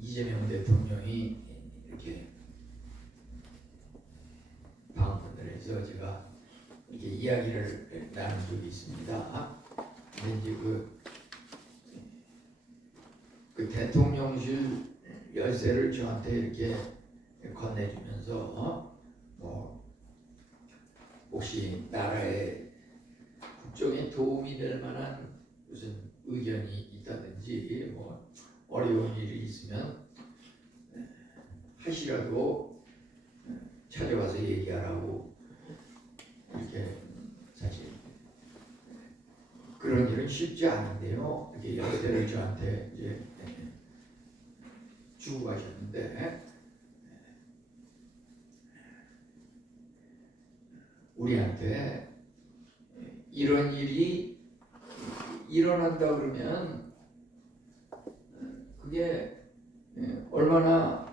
이재명 대통령이 이렇게 방문을 해서 제가 이렇게 이야기를 나눈 적이 있습니다. 근데 이제 그 대통령실 열쇠를 저한테 이렇게 건네주면서 뭐 혹시 나라의 국정에 도움이 될 만한 무슨 의견이 있다든지 뭐 어려운 일이 있으면 하시라도 찾아와서 얘기하라고 이렇게 사실 그런 일은 쉽지 않은데요. 이렇게 열쇠를 저한테 이제 주고 가셨는데 우리한테 이런 일이 일어난다 그러면 그게 얼마나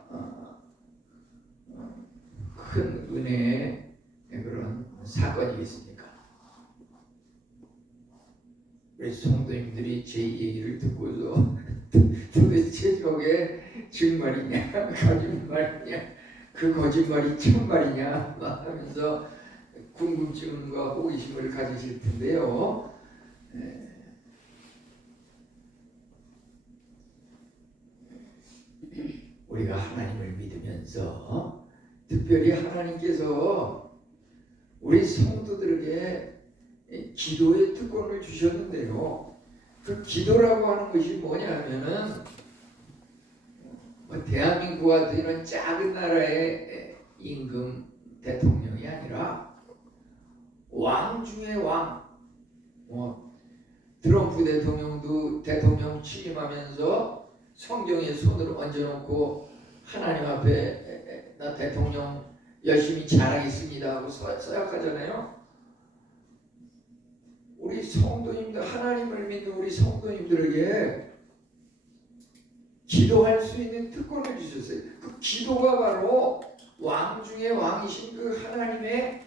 큰 은혜의 그런 사건이겠습니까? 우리 성도님들이 제 얘기를 듣고서 도대체 저게 정말이냐 거짓말이냐 그 거짓말이 참말이냐 하면서 궁금증과 호기심을 가지실 텐데요. 우리가 하나님을 믿으면서 특별히 하나님께서 우리 성도들에게 기도의 특권을 주셨는데요. 그 기도라고 하는 것이 뭐냐면은 대한민국과 이런 작은 나라의 임금 대통령이 아니라 왕 중의 왕, 트럼프 대통령도 대통령 취임하면서 성경에 손을 얹어놓고 하나님 앞에 나 대통령 열심히 잘하겠습니다 하고 서약하잖아요. 우리 성도님들, 하나님을 믿는 우리 성도님들에게 기도할 수 있는 특권을 주셨어요. 그 기도가 바로 왕 중에 왕이신 그 하나님의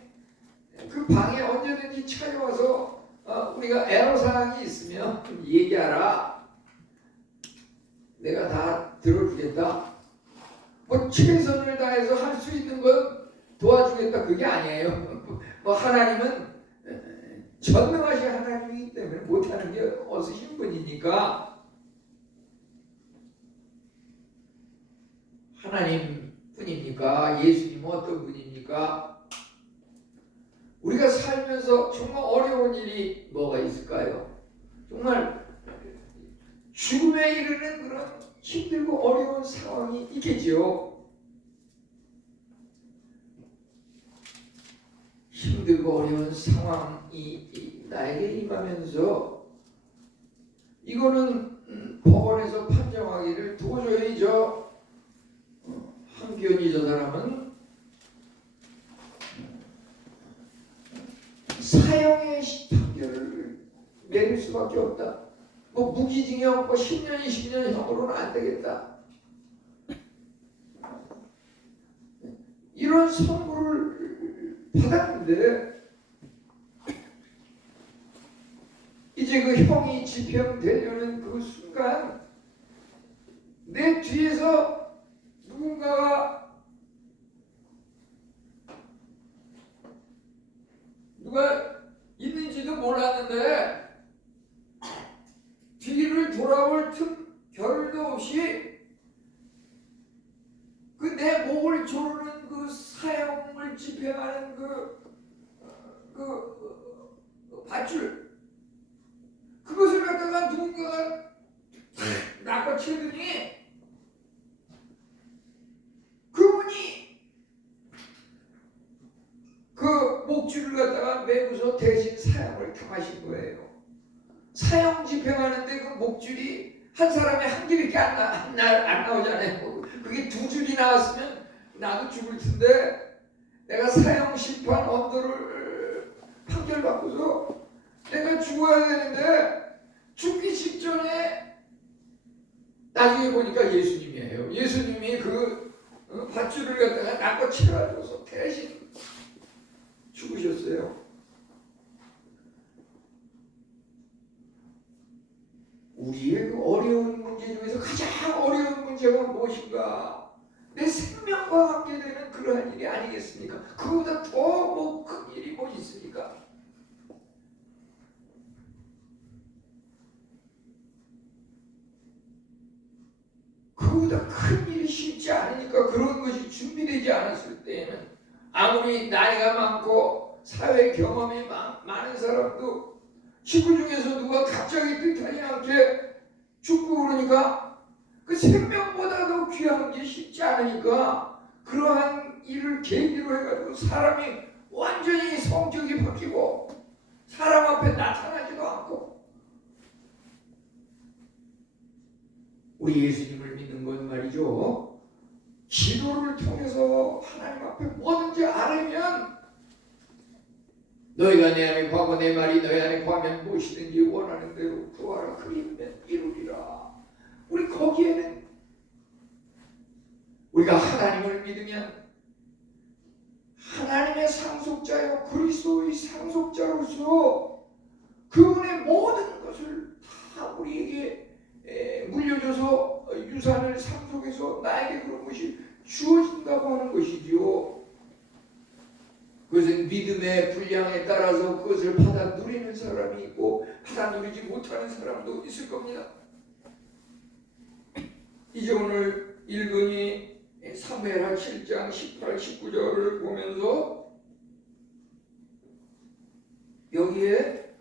그 방에 언제든지 찾아와서 우리가 애로사항이 있으면 얘기하라. 내가 다 들어주겠다. 뭐 최선을 다해서 할 수 있는 건 도와주겠다 그게 아니에요. 뭐 하나님은 전능하신 하나님이기 때문에 못하는 게 없으신 분이니까 하나님 뿐입니까? 예수님은 어떤 분입니까? 우리가 살면서 정말 어려운 일이 뭐가 있을까요? 정말 죽음에 이르는 그런 힘들고 어려운 상황이 있겠지요. 힘들고 어려운 상황이 나에게 임하면서 이거는 법원에서 판정하기를 도저히 한편이 저 사람은 사형의 판결을 내릴 수밖에 없다. 뭐 무기징역 10년, 20년형으로는 안 되겠다. 이런 선고를 받았는데 이제 그 형이 집행되려는 그 순간 내 뒤에서 누가 있는지도 몰랐는데 뒤를 돌아볼 겨를도 없이 그 내 목을 조르는 그 사형을 집행하는 그 밧줄 그것을 갖다가 누군가가 낚아채더니 그분이 그 목줄을 갖다가 매고서 대신 사형을 당하신 거예요. 사형 집행하는데 그 목줄이 한 사람의 한 개밖에 안 나오잖아요. 그게 두 줄이 나왔으면 나도 죽을 텐데 내가 사형 심판 언도를 판결받고서 내가 죽어야 되는데 죽기 직전에 나중에 보니까 예수님이에요. 예수님이 그 밧줄을 갖다가 낚아채가지고서 대신 죽으셨어요. 우리의 그 어려운 문제 중에서 가장 어려운 문제가 무엇인가? 내 생명과 관계되는 그러한 일이 아니겠습니까? 그보다 더 뭐 큰 일이 뭐 있습니까? 그보다 큰 일이 쉽지 않으니까 그런 것이 준비되지 않았을 때에는 아무리 나이가 많고 사회 경험이 많은 사람도 식구 중에서 누가 갑자기 뜻하지 않게 죽고 그러니까 그 생명보다 더 귀한 게 쉽지 않으니까 그러한 일을 계기로 해가지고 사람이 완전히 성격이 바뀌고 사람 앞에 나타나지도 않고 우리 예수님을 믿는 건 말이죠. 기도를 통해서 하나님 앞에 뭐든지 알으면 너희가 내 안에 구하고 내 말이 너희 안에 구하면 무엇이든지 원하는 대로 구하라 그리면 이루리라. 우리 거기에는 우리가 하나님을 믿으면 하나님의 상속자요 그리스도의 상속자로서 그분의 모든 것을 다 우리에게 물려줘서 유산을 상속해서 나에게 그런 것이 주어진다고 하는 것이지요. 그것은 믿음의 분량에 따라서 그것을 받아 누리는 사람이 있고 받아 누리지 못하는 사람도 있을 겁니다. 이제 오늘 읽은 이 사무엘하 7장 18, 19절을 보면서 여기에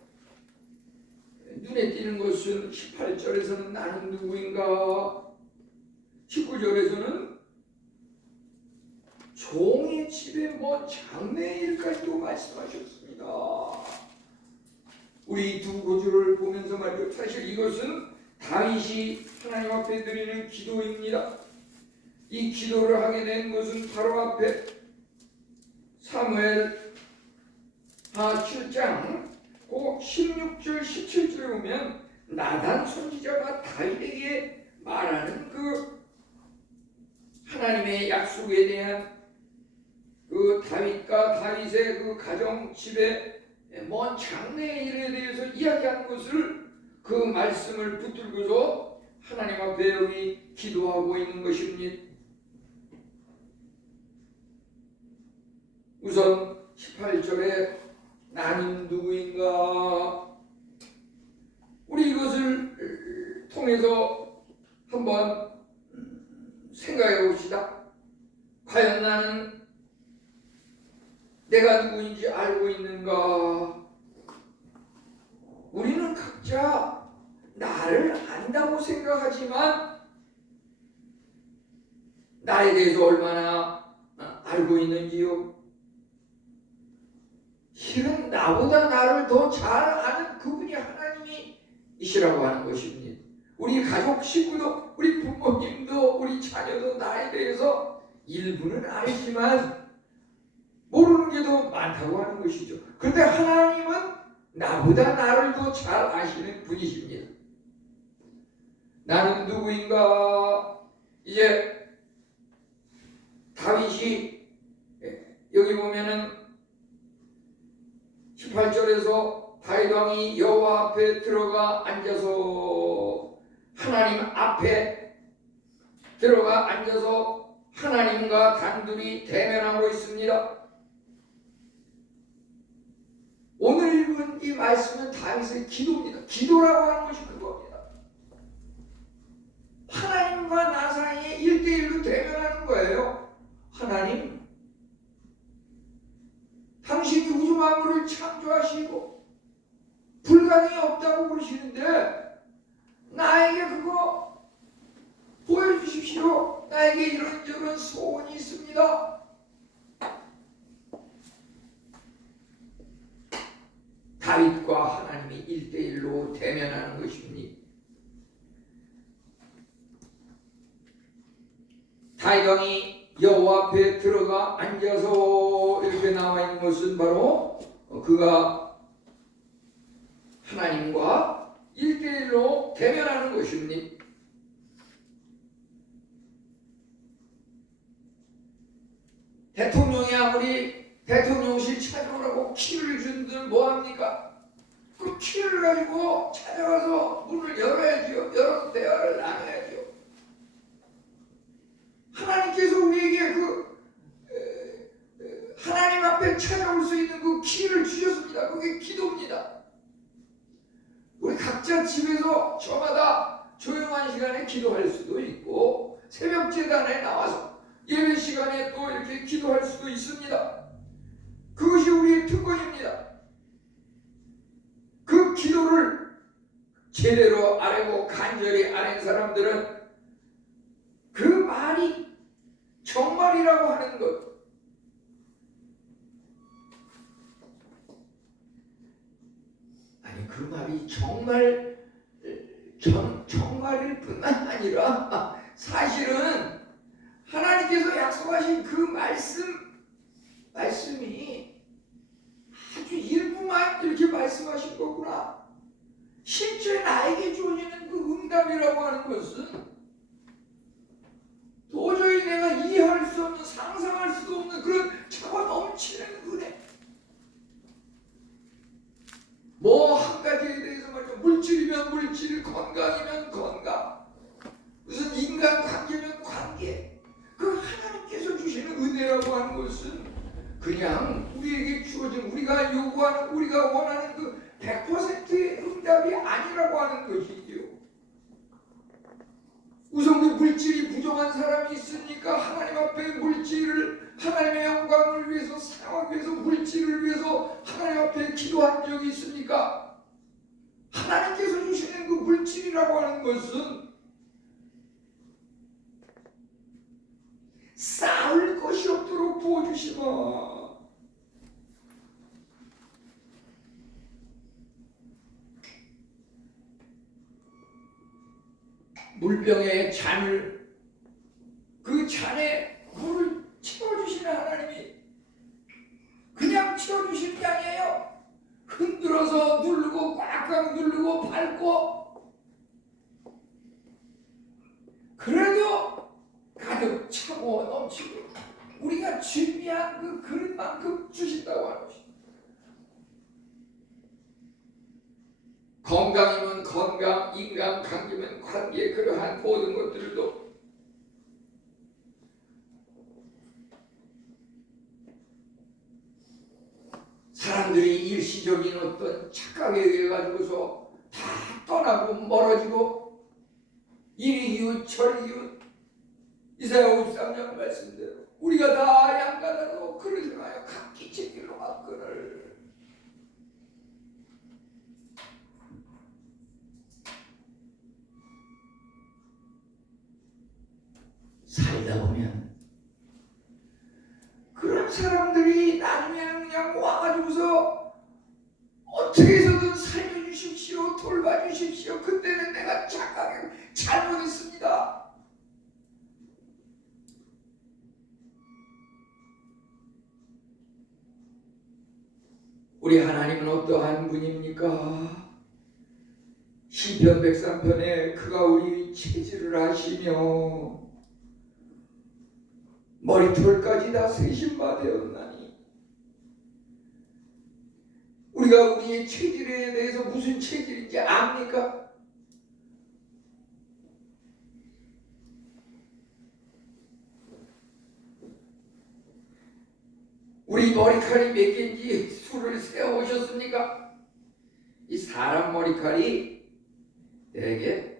눈에 띄는 것은 18절에서는 나는 누구인가, 19절에서는 종의 집에 뭐 장래일까지도 말씀하셨습니다. 우리 두 구절을 보면서 말이죠. 사실 이것은 다윗이 하나님 앞에 드리는 기도입니다. 이 기도를 하게 된 것은 바로 앞에 사무엘하 7장 16절 17절에 보면 나단 선지자가 다윗에게 말하는 그 하나님의 약속에 대한 그 다윗과 다윗의 그 가정 집에 먼 장래의 일에 대해서 이야기한 것을 그 말씀을 붙들고서 하나님 앞에 여기 기도하고 있는 것입니다. 우선 18절에 나는 누구인가? 우리 이것을 통해서 한번 생각해 봅시다. 과연 나는 내가 누구인지 알고 있는가? 우리는 각자 나를 안다고 생각하지만 나에 대해서 얼마나 알고 있는지요? 실은 나보다 나를 더 잘 아는 그분이 하나님이시라고 하는 것입니다. 우리 가족 식구도 우리 부모님도 우리 자녀도 나에 대해서 일부는 알지만 모르는 게 더 많다고 하는 것이죠. 그런데 하나님은 나보다 나를 더 잘 아시는 분이십니다. 나는 누구인가? 이제 다윗이 여기 보면은 18절에서 다윗 왕이 여호와 앞에 들어가 앉아서 하나님 앞에 들어가 앉아서 하나님과 단둘이 대면하고 있습니다. 오늘 읽은 이 말씀은 다윗의 기도입니다. 기도라고 하는 것이 그겁니다. 하나님과 나 사이에 1대1로 대면하는 거예요. 하나님, 당신이 우주 만물을 창조하시고 불가능이 없다고 그러시는데 나에게 그거 보여주십시오. 나에게 이런저런 소원이 있습니다. 다윗과 하나님이 1대1로 대면하는 것입니다. 다윗 왕이 여호와 앞에 들어가 앉아서 이렇게 나와 있는 것은 바로 그가 하나님과 1대1로 대면하는 것입니다. 대통령이 아무리 대통령실 찾아오라고 키를 준들 뭐합니까? 그 키를 가지고 찾아가서 문을 열어야지요. 열어서 대화를 나눠야죠. 새벽 제단에 나와서 예배 시간에 또 이렇게 기도할 수도 있습니다. 그것이 우리의 특권입니다. 그 기도를 제대로 아뢰고 간절히 아는 사람들은 그 말이 정말이라고 하는 것, 아니 그 말이 정말일 뿐만 아니라 사실은 하나님께서 약속하신 그 말씀이 아주 일부만 이렇게 말씀하신 거구나. 실제 나에게 주어지는 그 응답이라고 하는 것은 도저히 내가 이해할 수 없는, 상상할 수도 없는 그런 차고 넘치는 은혜. 뭐 한 가지에 대해서 말이죠. 물질이면 물질, 건강이면 건강, 무슨 인간관계면 관계. 그 하나님께서 주시는 은혜라고 하는 것은 그냥 우리에게 주어진, 우리가 요구하는, 우리가 원하는 그 100%의 응답이 아니라고 하는 것이지요. 우선 그 물질이 부족한 사람이 있으니까 하나님 앞에 물질을, 하나님의 영광을 위해서 사용하기 위해서 물질을 위해서 하나님 앞에 기도한 적이 있습니까? 하나님께서 주시는 그 물질이라고 하는 것은 쌓을 것이 없도록 부어주시마. 물병에 잔을, 그 잔에 물을 채워주시는 하나님이 그냥 채워주시는 게 아니에요. 흔들어서 누르고 꽉꽉 누르고 밟고 그래도 가득 차고 넘치고 우리가 준비한 그 그릇만큼 주신다고 하는 것입니다. 건강이면 건강, 인간관계면 관계, 그러한 모든 것들도 사람들이 일시적인 어떤 착각에 의해 가지고서 다 떠나고 멀어지고 이리 이웃 저리 이웃, 이사야 53장 말씀대로 우리가 다 양가다로 그를 향하여 각기 제 길로 갔거늘. 살다 보면 그런 사람들이 나중에는 그냥 와가지고서 어떻게 해서든 살려주십시오, 돌봐주십시오, 그때는 내가 착하게 잘못했습니다. 우리 하나님은 어떠한 분입니까? 시편 103편에 그가 우리 체질을 하시며 머리털까지 다 세신 바 되었나니. 우리가 우리의 체질에 대해서 무슨 체질인지 압니까? 우리 머리칼이 몇 개인지 수를 세어보셨습니까? 이 사람 머리칼이 대개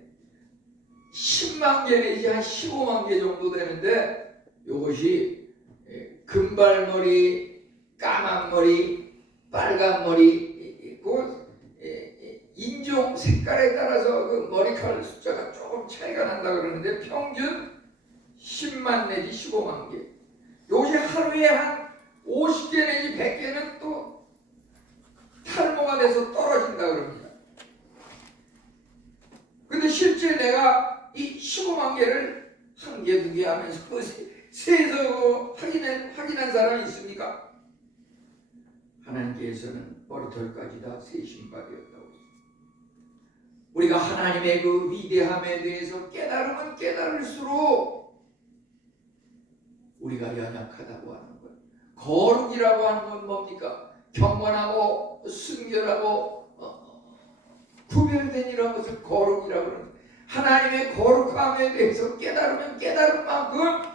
10만 개 내지 한 15만 개 정도 되는데 이것이 금발머리, 까만머리, 빨간머리, 그 인종 색깔에 따라서 그 머리칼 숫자가 조금 차이가 난다 그러는데 평균 10만 내지 15만 개. 요새 하루에 한 50개 내지 100개는 또 탈모가 돼서 떨어진다 그럽니다. 근데 실제 내가 이 15만 개를 한 개, 두 개 하면서 세서 확인한 사람이 있습니까? 하나님께서는 머리털까지 다 세신 바 되었다고. 우리가 하나님의 그 위대함에 대해서 깨달으면 깨달을수록 우리가 연약하다고 하는 거예요. 거룩이라고 하는 건 뭡니까? 경건하고 순결하고 구별된이라는 것을 거룩이라고 하는 거예요. 하나님의 거룩함에 대해서 깨달으면 깨달은 만큼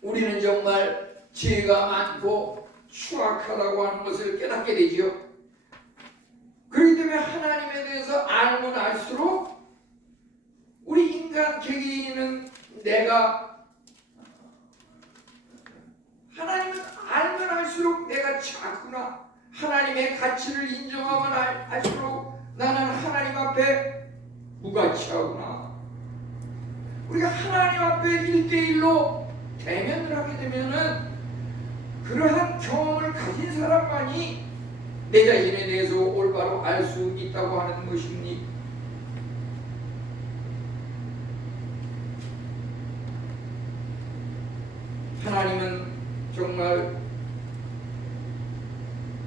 우리는 정말 죄가 많고 추악하다고 하는 것을 깨닫게 되지요. 그렇기 때문에 하나님에 대해서 알면 알수록 우리 인간 개개인은 내가 하나님은 알면 알수록 내가 작구나. 하나님의 가치를 인정하면 알수록 나는 하나님 앞에 무가치하구나. 우리가 하나님 앞에 1대1로 대면을 하게 되면은 그러한 경험을 가진 사람만이 내 자신에 대해서 올바로 알 수 있다고 하는 것입니다. 하나님은 정말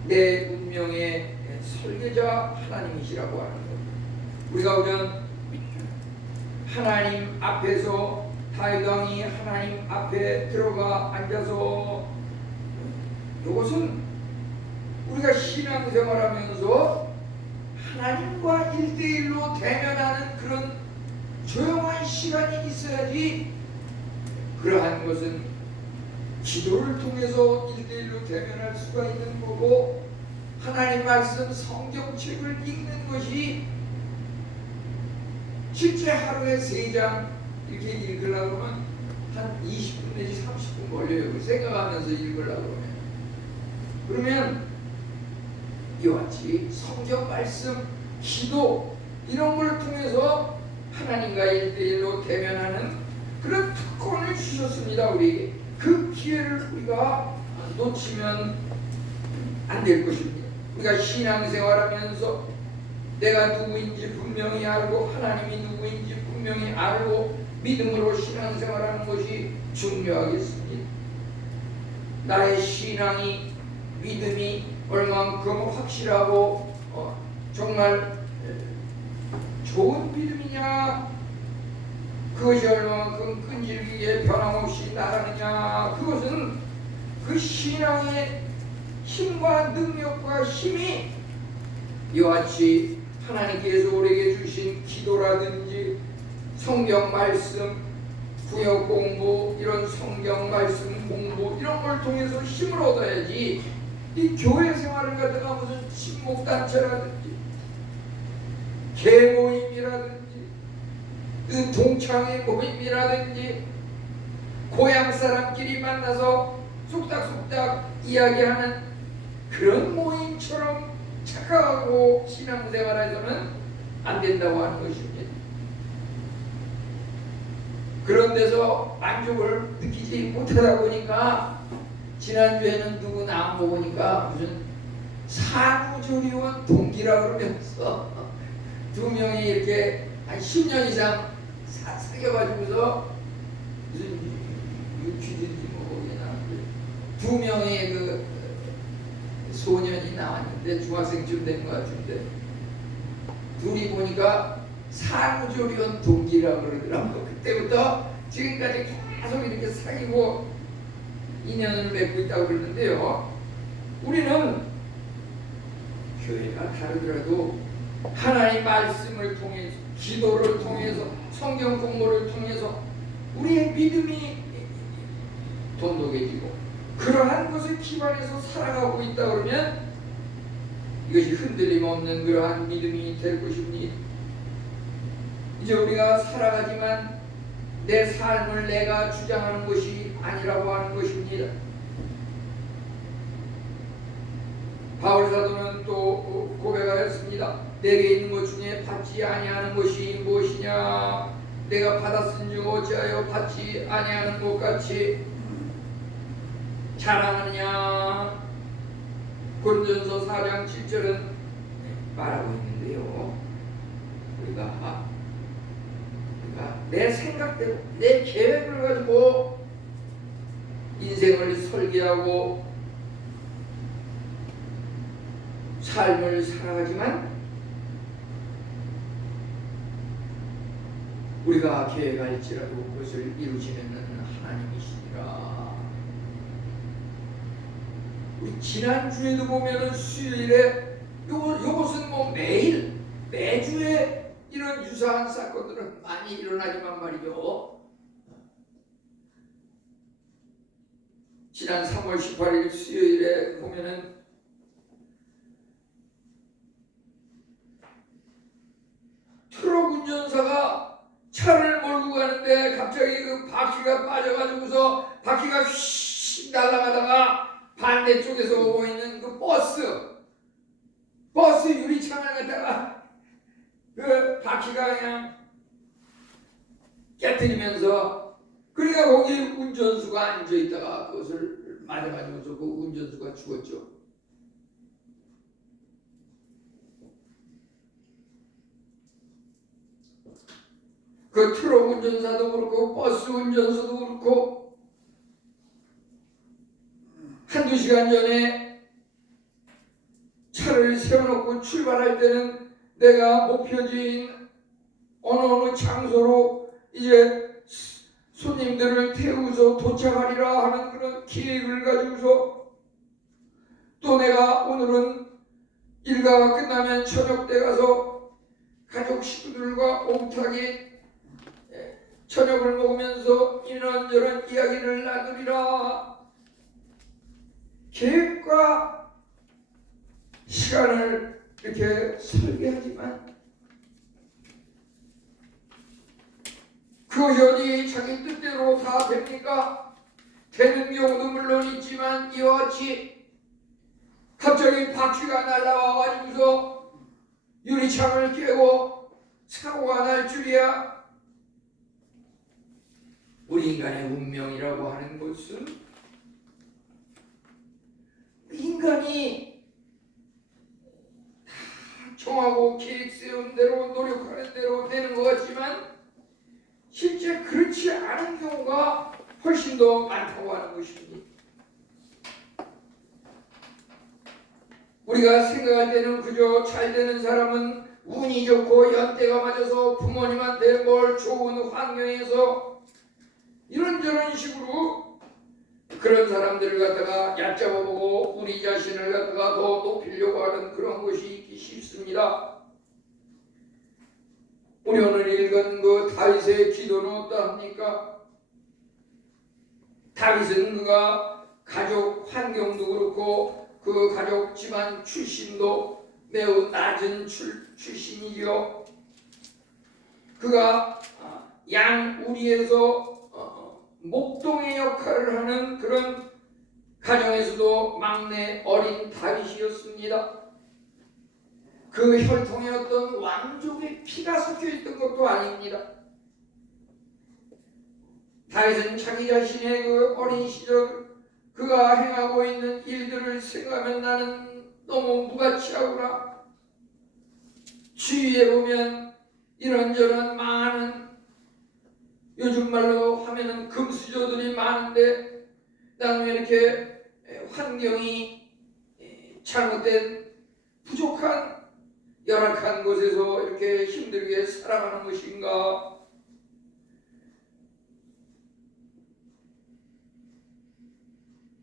내 운명의 설계자 하나님이시라고 하는 것. 우리가 보면 하나님 앞에서 다윗 왕이 하나님 앞에 들어가 앉아서, 이것은 우리가 신앙생활하면서 하나님과 1대1로 대면하는 그런 조용한 시간이 있어야지. 그러한 것은 기도를 통해서 1대1로 대면할 수가 있는 거고, 하나님 말씀 성경책을 읽는 것이 실제 하루에 3장 이렇게 읽으려고 하면 한 20분 내지 30분 걸려요. 생각하면서 읽으려고 하면. 그러면 이와 같이 성경 말씀, 기도 이런 걸 통해서 하나님과 1대1로 대면하는 그런 특권을 주셨습니다. 우리에게. 그 기회를 우리가 놓치면 안 될 것입니다. 우리가 신앙생활하면서 내가 누구인지 분명히 알고 하나님이 누구인지 분명히 알고 믿음으로 신앙생활하는 것이 중요하겠습니다. 나의 신앙이, 믿음이 얼만큼 확실하고 정말 좋은 믿음이냐, 그것이 얼만큼 끈질기게 변함없이 나가느냐, 그것은 그 신앙의 힘과 능력과 힘이 이와 같이 하나님께서 우리에게 주신 기도라든지 성경 말씀, 구역 공부, 이런 성경 말씀 공부 이런 걸 통해서 힘을 얻어야지. 이 교회 생활을 갖다가 무슨 친목단체라든지 계모임이라든지 무슨 동창회 모임이라든지 고향 사람끼리 만나서 쏙닥쏙닥 이야기하는 그런 모임처럼 착각하고 신앙생활에서는 안 된다고 하는 것입니다. 그런 데서 만족을 느끼지 못하다 보니까 지난주에는 누구 나온 거 보니까 무슨 산후조리원 동기라 그러면서 2명이 이렇게 한 10년 이상 사귀어가지고서 무슨 유퀴즈인지 뭐 거기나 2명의 그 소년이 나왔는데 중학생쯤 된 것 같은데, 둘이 보니까 산후조리원 동기라고 그러더라고요. 그때부터 지금까지 계속 이렇게 사귀고 인연을 맺고 있다고 그러는데요. 우리는 교회가 다르더라도 하나님 말씀을 통해서, 기도를 통해서, 성경 공부를 통해서 우리의 믿음이 돈독해지고 그러한 것을 기반해서 살아가고 있다 그러면 이것이 흔들림 없는 그러한 믿음이 될 것입니다. 이제 우리가 살아가지만 내 삶을 내가 주장하는 것이 아니라고 하는 것입니다. 바울 사도는 또 고백하였습니다. 내게 있는 것 중에 받지 아니하는 것이 무엇이냐? 내가 받았은즉 어찌하여 받지 아니하는 것 같이 자랑하느냐? 고린도전서 4장 7절은 말하고 있는데요. 우리가 내 생각대로 내 계획을 가지고 인생을 설계하고 삶을 살아가지만 우리가 계획할지라도 그것을 이루시는 하나님이시니라. 우리 지난주에도 보면은 수요일에 요것은 뭐 매주에 이런 유사한 사건들은 많이 일어나지만 말이죠. 지난 3월 18일 수요일에 보면은 트럭 운전사가 차를 몰고 가는데 갑자기 그 바퀴가 빠져가지고서 바퀴가 휙 날아가다가 반대쪽에서 오고 있는 그 버스 유리창을 갖다가 그 바퀴가 그냥 깨뜨리면서, 그러니까 거기 운전수가 앉아있다가 그것을 맞아가지고서 그 운전수가 죽었죠. 그 트럭 운전사도 그렇고 버스 운전수도 그렇고 한두 시간 전에 차를 세워놓고 출발할 때는 내가 목표지인 어느 장소로 이제 손님들을 태우고서 도착하리라 하는 그런 계획을 가지고서, 또 내가 오늘은 일과가 끝나면 저녁 때 가서 가족 식구들과 오붓하게 저녁을 먹으면서 이런저런 이야기를 나누리라 계획과 시간을 이렇게 설계하지만, 그것이 어디 자기 뜻대로 다 됩니까? 되는 경우도 물론 있지만, 이와 같이 갑자기 바퀴가 날라와 가지고서 유리창을 깨고 사고가 날 줄이야. 우리 인간의 운명이라고 하는 것은 인간이 다 정하고 계획 세운 대로 노력하는 대로 되는 것 같지만 실제 그렇지 않은 경우가 훨씬 더 많다고 하는 것입니다. 우리가 생각할 때는 그저 잘 되는 사람은 운이 좋고 연대가 맞아서 부모님한테 뭘 좋은 환경에서 이런저런 식으로 그런 사람들을 갖다가 얕잡아보고 우리 자신을 갖다가 더 높이려고 하는 그런 것이 있기 쉽습니다. 우리 오늘 읽은 그 다윗의 기도는 어떠합니까? 다윗은 그가 가족 환경도 그렇고 그 가족 집안 출신도 매우 낮은 출신이죠. 그가 양우리에서 목동의 역할을 하는 그런 가정에서도 막내 어린 다윗이었습니다. 그 혈통에 어떤 왕족의 피가 섞여 있던 것도 아닙니다. 다윗은 자기 자신의 그 어린 시절 그가 행하고 있는 일들을 생각하면 나는 너무 무가치하구나. 주위에 보면 이런저런 많은, 요즘 말로 하면은 금수저들이 많은데 나는 왜 이렇게 환경이 잘못된 부족한 열악한 곳에서 이렇게 힘들게 살아가는 것인가?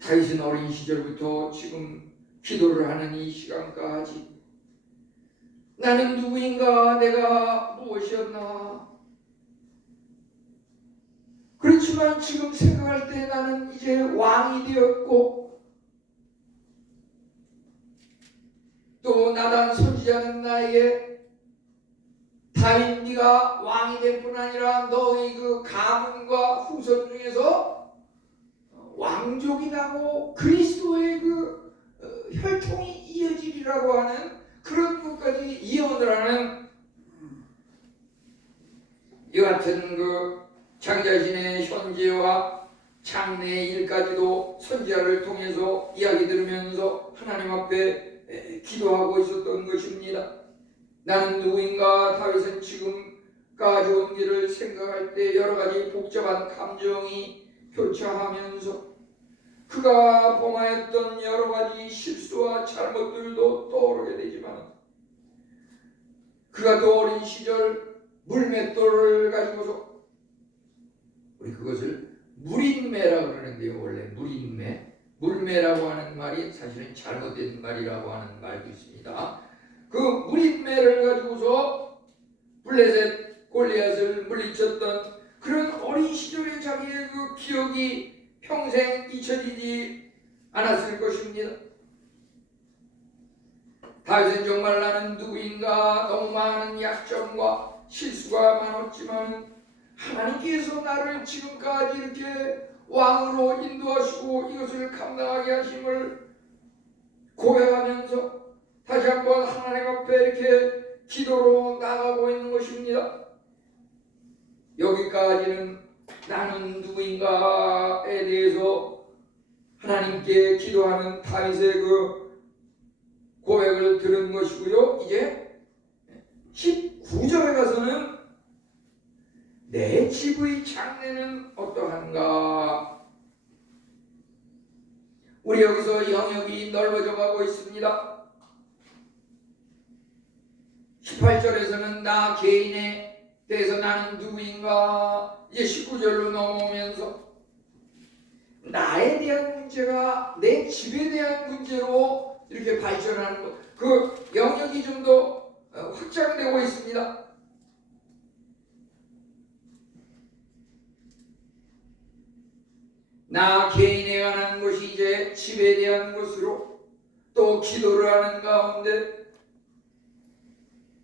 다윗은 어린 시절부터 지금 기도를 하는 이 시간까지 나는 누구인가? 내가 무엇이었나? 그렇지만 지금 생각할 때 나는 이제 왕이 되었고, 또 나단 선지자는 나에게 다윗 네가 왕이 될 뿐 아니라 너의 그 가문과 후손 중에서 왕족이 나고 그리스도의 그 혈통이 이어지리라고 하는 그런 것까지 예언을 하는 이 같은 그 자기 자신의 현재와 장래의 일까지도 선지자를 통해서 이야기 들으면서 하나님 앞에 기도하고 있었던 것입니다. 나는 누구인가? 다윗은 지금까지 온 길을 생각할 때 여러 가지 복잡한 감정이 교차하면서 그가 범하였던 여러 가지 실수와 잘못들도 떠오르게 되지만, 그가 또 어린 시절 물맷돌을 가지고서, 우리 그것을 물인매라고 그러는데요. 원래 물매라고 하는 말이 사실은 잘못된 말이라고 하는 말도 있습니다. 그 물인매를 가지고서 블레셋 골리앗을 물리쳤던 그런 어린 시절의 자기의 그 기억이 평생 잊혀지지 않았을 것입니다. 다윗은 정말 나는 누구인가? 너무 많은 약점과 실수가 많았지만 하나님께서 나를 지금까지 이렇게 왕으로 인도하시고 이것을 감당하게 하심을 고백하면서 다시 한번 하나님 앞에 이렇게 기도로 나가고 있는 것입니다. 여기까지는 나는 누구인가에 대해서 하나님께 기도하는 다윗의 그 고백을 들은 것이고요. 이제 19절에 가서는 내 집의 장래는 어떠한가? 우리 여기서 영역이 넓어져 가고 있습니다. 18절에서는 나 개인에 대해서 나는 누구인가? 이제 19절로 넘어오면서 나에 대한 문제가 내 집에 대한 문제로 이렇게 발전하는 것, 그 영역이 좀 더 확장되고 있습니다. 나 개인에 관한 것이 이제 집에 대한 것으로 또 기도를 하는 가운데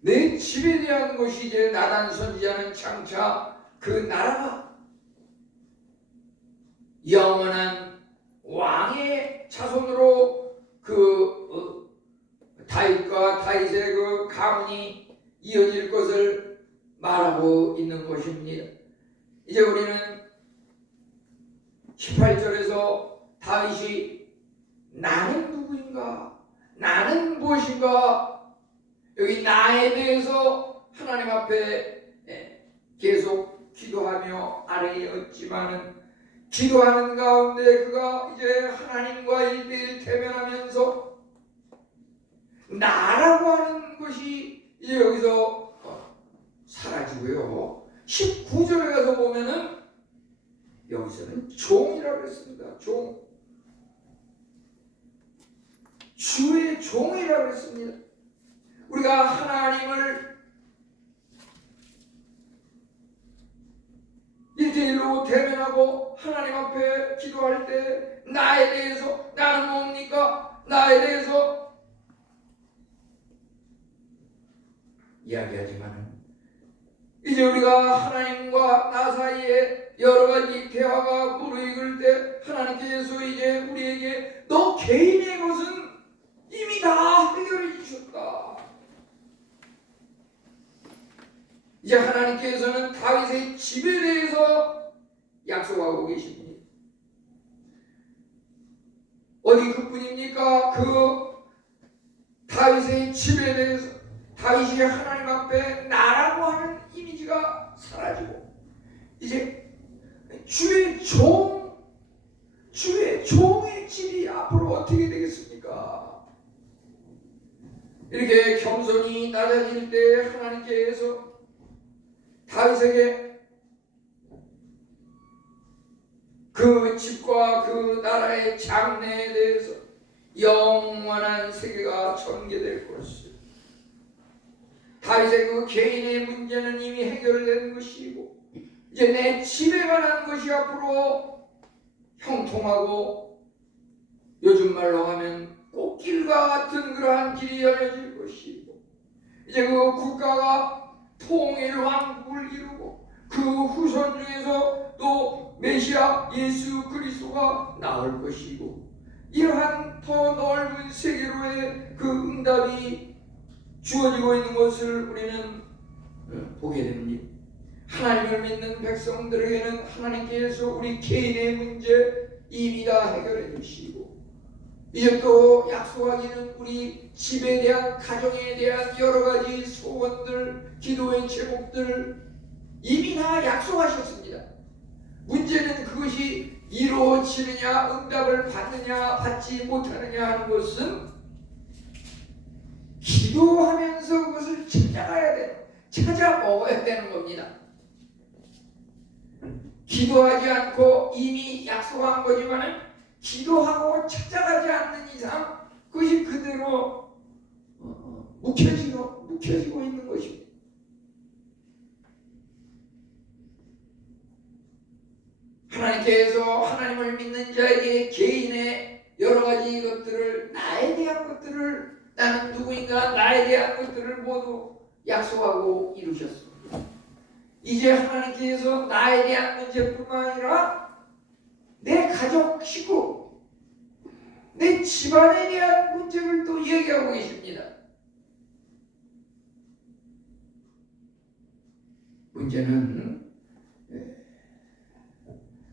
내 집에 대한 것이 이제 나단 선지자는 장차 그 나라가 영원한 왕의 자손으로 다윗과 다윗의 그 가문이 이어질 것을 말하고 있는 것입니다. 이제 우리는 18절에서 다윗이 나는 누구인가? 나는 무엇인가? 여기 나에 대해서 하나님 앞에 계속 기도하며 아뢰었지만은 기도하는 가운데 그가 이제 하나님과 일대일 대면하면서 나라고 하는 것이 이제 여기서 사라지고요. 19절에 가서 보면은 여기서는 종이라고 했습니다. 종. 주의 종이라고 했습니다. 우리가 하나님을 일대일로 대면하고 하나님 앞에 기도할 때 나에 대해서 나는 뭡니까? 나에 대해서 이야기하지만은 이제 우리가 하나님과 나 사이에 여러 가지 대화가 무르익을 때 하나님께서 이제 우리에게 너 개인의 것은 이미 다 해결해 주셨다. 이제 하나님께서는 다윗의 집에 대해서 약속하고 계십니다. 어디 그뿐입니까? 그 다윗의 집에 대해서 다윗이 하나님 앞에 나라고 하는 이미지가 사라지고 이제 주의 종의 집이 앞으로 어떻게 되겠습니까? 이렇게 겸손히 낮아질 때 하나님께서 다윗에게 그 집과 그 나라의 장래에 대해서 영원한 세계가 전개될 것이요. 다윗의 그 개인의 문제는 이미 해결된 것이고 이제 내 집에 관한 것이 앞으로 형통하고 요즘 말로 하면 꽃길과 같은 그러한 길이 열려질 것이고 이제 그 국가가 통일 왕국을 이루고 그 후손 중에서 또 메시아 예수 그리스도가 나올 것이고 이러한 더 넓은 세계로의 그 응답이 주어지고 있는 것을 우리는 보게 됩니다. 하나님을 믿는 백성들에게는 하나님께서 우리 개인의 문제 이미 다 해결해 주시고 이제 또 약속하기는 우리 집에 대한 가정에 대한 여러 가지 소원들 기도의 제목들 이미 다 약속하셨습니다. 문제는 그것이 이루어지느냐 응답을 받느냐 받지 못하느냐 하는 것은 기도하면서 그것을 찾아가야 돼. 찾아 먹어야 되는 겁니다. 기도하지 않고 이미 약속한 거지만 기도하고 찾아가지 않는 이상 그것이 그대로 묵혀지고 있는 것입니다. 하나님께서 하나님을 믿는 자에게 개인의 여러 가지 것들을 나에 대한 것들을 나는 누구인가 나에 대한 것들을 모두 약속하고 이루셨습니다. 이제 하나님께서 나에 대한 문제뿐만 아니라 내 가족, 식구, 내 집안에 대한 문제를 또 얘기하고 계십니다. 문제는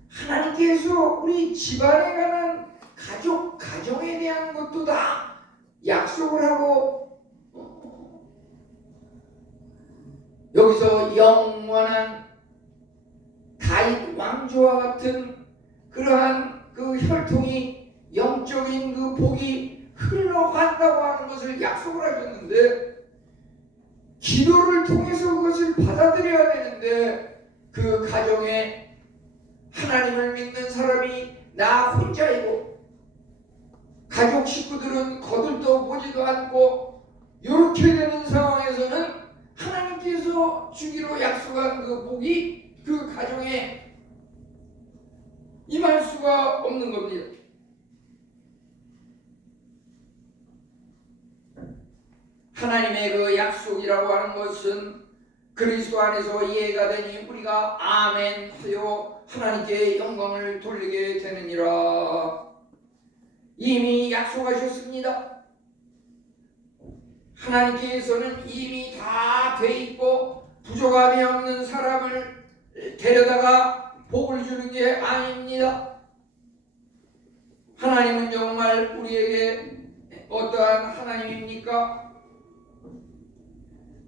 하나님께서 우리 집안에 관한 가족, 가정에 대한 것도 다 약속을 하고 여기서 영원한 다윗 왕조와 같은 그러한 그 혈통이 영적인 그 복이 흘러간다고 하는 것을 약속을 하셨는데 기도를 통해서 그것을 받아들여야 되는데 그 가정에 하나님을 믿는 사람이 나 혼자이고 가족 식구들은 거들떠 보지도 않고 이렇게 되는 상황에서는 하나님께서 주기로 약속한 그 복이 그 가정에 임할 수가 없는 겁니다. 하나님의 그 약속이라고 하는 것은 그리스도 안에서 이해가 되니 우리가 아멘 하여 하나님께 영광을 돌리게 되느니라. 이미 약속하셨습니다. 하나님께서는 이미 다 돼 있고 부족함이 없는 사람을 데려다가 복을 주는 게 아닙니다. 하나님은 정말 우리에게 어떠한 하나님입니까?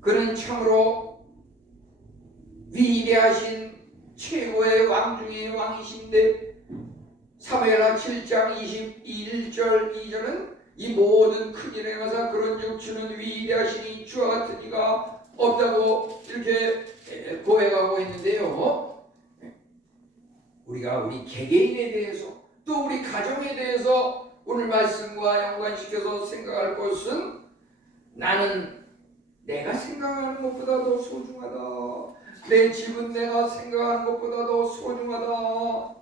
그는 참으로 위대하신 최고의 왕 중의 왕이신데 사무엘하 7장 21절 2절은 이 모든 큰 일에 가서 그런즉 주는 위대하시니 주와 같은 이가 없다고 이렇게 고백하고 있는데요. 우리가 우리 개개인에 대해서 또 우리 가정에 대해서 오늘 말씀과 연관시켜서 생각할 것은 나는 내가 생각하는 것보다 더 소중하다. 내 집은 내가 생각하는 것보다 더 소중하다.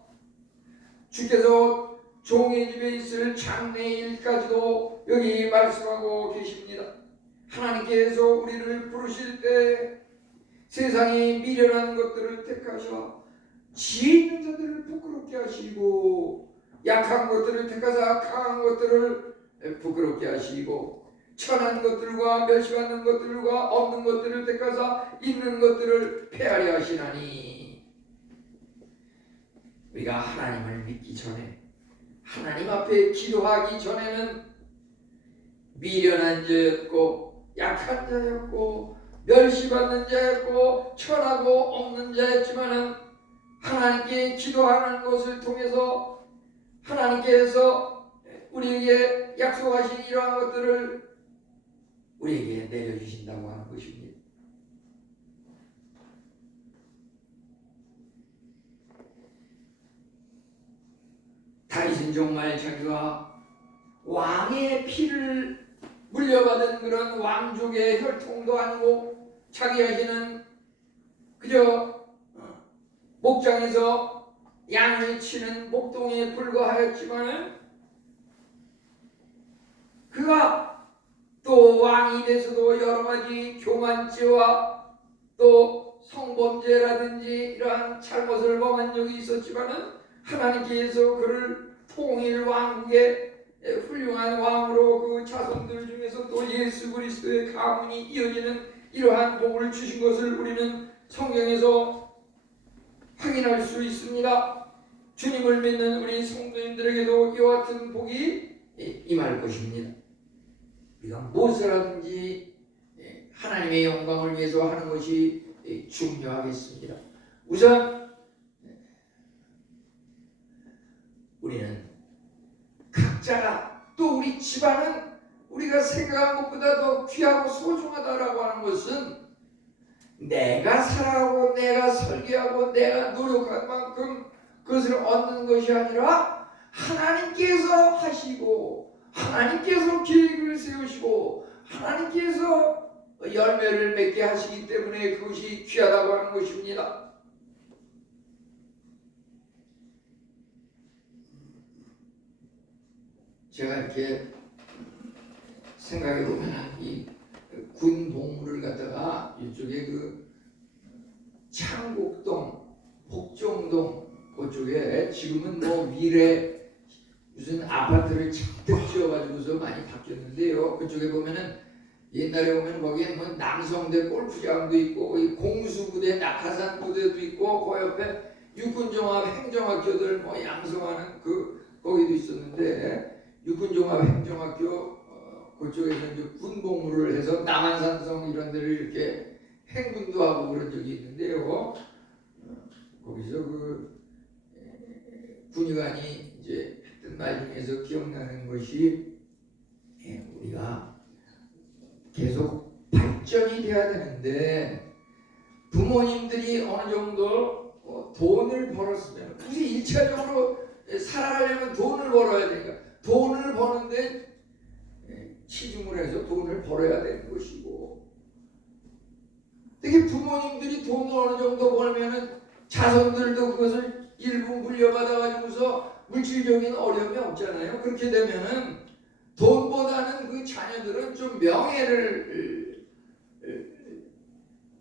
주께서 종의 집에 있을 장래일까지도 여기 말씀하고 계십니다. 하나님께서 우리를 부르실 때 세상에 미련한 것들을 택하셔 지혜 있는 자들을 부끄럽게 하시고 약한 것들을 택하사 강한 것들을 부끄럽게 하시고 천한 것들과 멸시받는 것들과 없는 것들을 택하사 있는 것들을 폐하려 하시나니 우리가 하나님을 믿기 전에 하나님 앞에 기도하기 전에는 미련한 자였고 약한 자였고 멸시받는 자였고 천하고 없는 자였지만은 하나님께 기도하는 것을 통해서 하나님께서 우리에게 약속하신 이러한 것들을 우리에게 내려주신다고 하는 것입니다. 다윗은 정말 자기가 왕의 피를 물려받은 그런 왕족의 혈통도 아니고 자기 자신은 그저 목장에서 양을 치는 목동에 불과하였지만 그가 또 왕이 돼서도 여러 가지 교만죄와 또 성범죄라든지 이러한 잘못을 범한 적이 있었지만은 하나님께서 그를 통일 왕국의 훌륭한 왕으로 그 자손들 중에서 또 예수 그리스도의 가문이 이어지는 이러한 복을 주신 것을 우리는 성경에서 확인할 수 있습니다. 주님을 믿는 우리 성도님들에게도 이와 같은 복이 임할 것입니다. 우리가 무엇을 하든지 하나님의 영광을 위해서 하는 것이 중요하겠습니다. 우선 우리는 각자가 또 우리 집안은 우리가 생각한 것보다 더 귀하고 소중하다라고 하는 것은 내가 살아가고 내가 설계하고 내가 노력한 만큼 그것을 얻는 것이 아니라 하나님께서 하시고 하나님께서 계획을 세우시고 하나님께서 열매를 맺게 하시기 때문에 그것이 귀하다고 하는 것입니다. 제가 이렇게 생각해 보면 이 군 복무를 갖다가 이쪽에 그 창곡동, 복정동 그쪽에 지금은 뭐 미래 무슨 아파트를 잔뜩 지어가지고서 많이 바뀌었는데요. 그쪽에 보면은 옛날에 보면 거기에 뭐 남성대 골프장도 있고 공수부대, 낙하산 부대도 있고 그 옆에 육군종합 행정학교들 뭐 양성하는 거기도 있었는데 육군종합 행정학교 그쪽에서 이제 군복무를 해서 남한산성 이런 데를 이렇게 행군도 하고 그런 적이 있는데요. 거기서 군의관이 이제 했던 말 중에서 기억나는 것이 우리가 계속 발전이 돼야 되는데 부모님들이 어느 정도 돈을 벌었으면 굳이 1차적으로 살아가려면 돈을 벌어야 되니까 돈을 버는데 치중을 해서 돈을 벌어야 되는 것이고 특히 부모님들이 돈을 어느 정도 벌면은 자손들도 그것을 일부 물려받아 가지고서 물질적인 어려움이 없잖아요. 그렇게 되면은 돈보다는 그 자녀들은 좀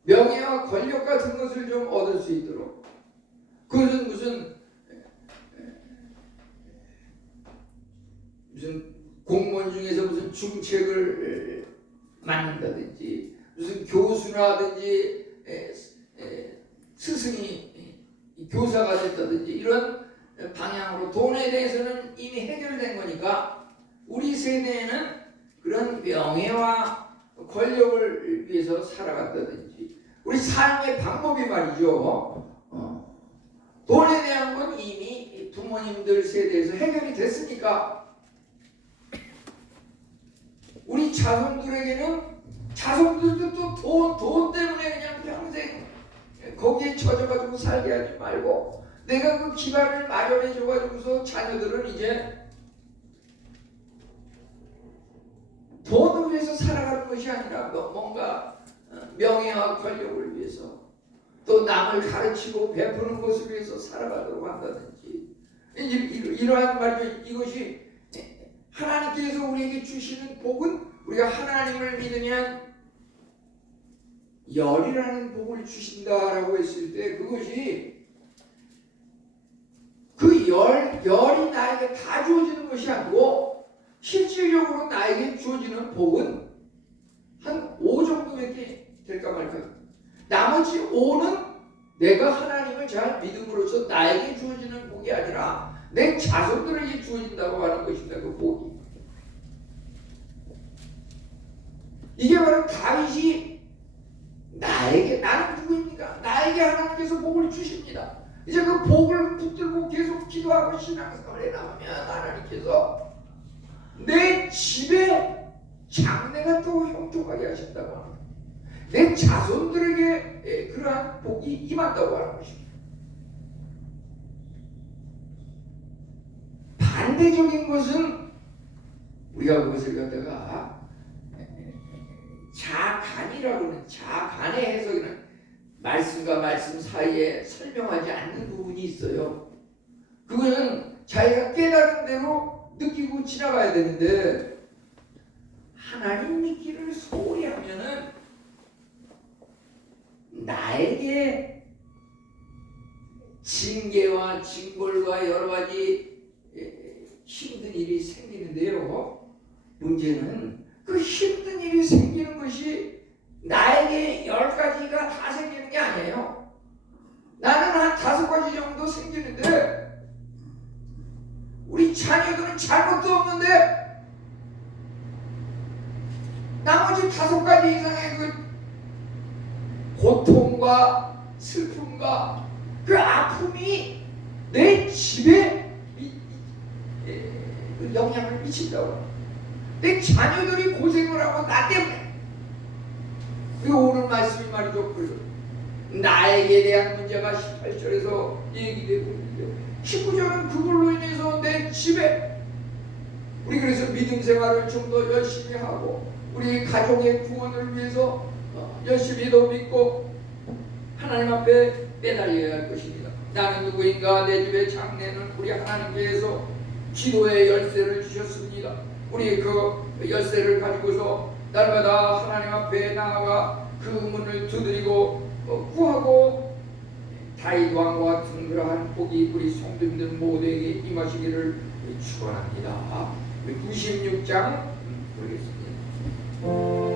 명예와 권력 같은 것을 좀 얻을 수 있도록 그것은 무슨 공무원 중에서 무슨 중책을 맡는다든지 무슨 교수라든지 스승이 교사가 됐다든지 이런 방향으로 돈에 대해서는 이미 해결된 거니까 우리 세대에는 그런 명예와 권력을 위해서 살아갔다든지 우리 삶의 방법이 말이죠. 돈에 대한 건 이미 부모님들 세대에서 해결이 됐으니까 우리 자손들에게는 자손들도 또 돈 때문에 그냥 평생 거기에 처져가지고 살게 하지 말고 내가 그 기반을 마련해 줘가지고서 자녀들은 이제 돈을 위해서 살아가는 것이 아니라 뭔가 명예와 권력을 위해서 또 남을 가르치고 베푸는 것을 위해서 살아가도록 한다든지 이러한 말이죠. 이것이 하나님께서 우리에게 주시는 복은 우리가 하나님을 믿으면 열이라는 복을 주신다라고 했을 때 그것이 그 열이 나에게 다 주어지는 것이 아니고 실질적으로 나에게 주어지는 복은 한 5 정도밖에 될까 말까. 나머지 5는 내가 하나님을 잘 믿음으로써 나에게 주어지는 복이 아니라 내 자손들에게 주어진다고 하는 것입니다. 그 복이. 이게 바로 다윗이 나는 누구입니까? 나에게 하나님께서 복을 주십니다. 이제 그 복을 붙들고 계속 기도하고 신앙생활에 나가면 하나님께서 내 집에 장래가 또 형통하게 하신다고 합니다. 내 자손들에게 그러한 복이 임한다고 하는 것입니다. 반대적인 것은 우리가 그것을 갖다가 자간이라고 하는 자간의 해석에는 말씀과 말씀 사이에 설명하지 않는 부분이 있어요. 그거는 자기가 깨달은 대로 느끼고 지나가야 되는데 하나님 믿기를 소홀히 하면은 나에게 징계와 징벌과 여러 가지 힘든 일이 생기는데요. 문제는 그 힘든 일이 생기는 것이 나에게 10가지가 다 생기는 게 아니에요. 나는 한 5가지 정도 생기는데 우리 자녀들은 잘못도 없는데 나머지 5가지 이상의 그 고통과 슬픔과 그 아픔이 내 집에 영향을 미친다고. 내 자녀들이 고생을 하고 나 때문에. 그 오늘 말씀이 말이죠. 나에게 대한 문제가 18절에서 얘기되고 있는데 19절은 그걸로 인해서 내 집에 우리 그래서 믿음 생활을 좀 더 열심히 하고 우리 가족의 구원을 위해서 열심히 더 믿고 하나님 앞에 매달려야 할 것입니다. 나는 누구인가? 내 집의 장래는 우리 하나님께서 기도의 열쇠를 주셨습니다. 우리 그 열쇠를 가지고서 날마다 하나님 앞에 나아가 그 문을 두드리고 구하고 복이 우리 성도님들 모두에게 임하시기를 축원합니다. 우리 96장 보겠습니다.